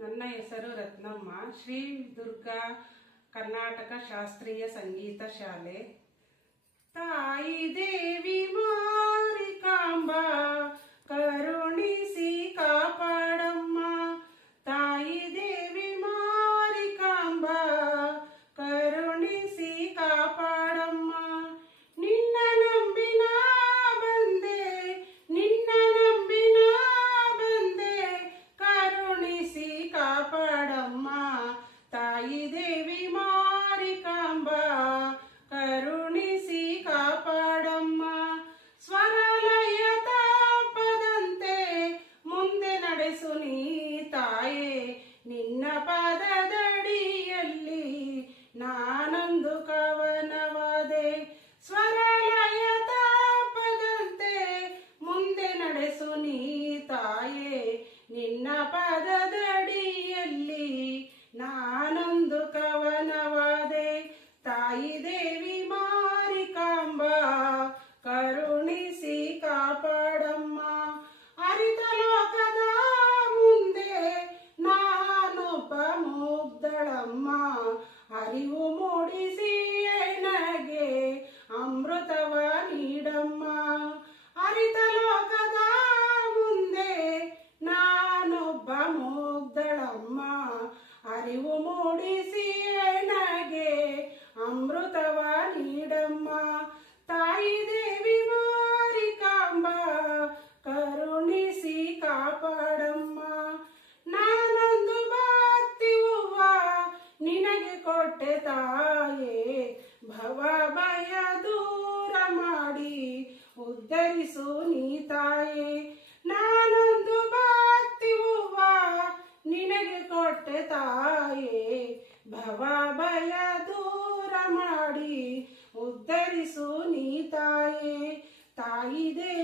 ನನ್ನ ಹೆಸರು ರತ್ನಮ್ಮ. ಶ್ರೀ ದುರ್ಗಾ ಕರ್ನಾಟಕ ಶಾಸ್ತ್ರೀಯ ಸಂಗೀತ ಶಾಲೆ. ತಾಯಿ ದೇವಿ ಮಾ ಪದದ ಕಾಪಾಡಮ್ಮ. ನಾನೊಂದು ಬಾತಿ ನಿನಗೆ ಕೊಟ್ಟೆ ತಾಯೇ. ಭವ ಭಯ ದೂರ ಮಾಡಿ ಉದ್ಧರಿಸು ನೀ ತಾಯೇ. ನಾನೊಂದು ಬಾತಿ ಹೂವ ನಿನಗೆ ಕೊಟ್ಟೆ ತಾಯೇ. ಭವ ಭಯ ದೂರ ಮಾಡಿ ಉದ್ಧರಿಸು ನೀ ತಾಯೇ. ತಾಯಿದೆ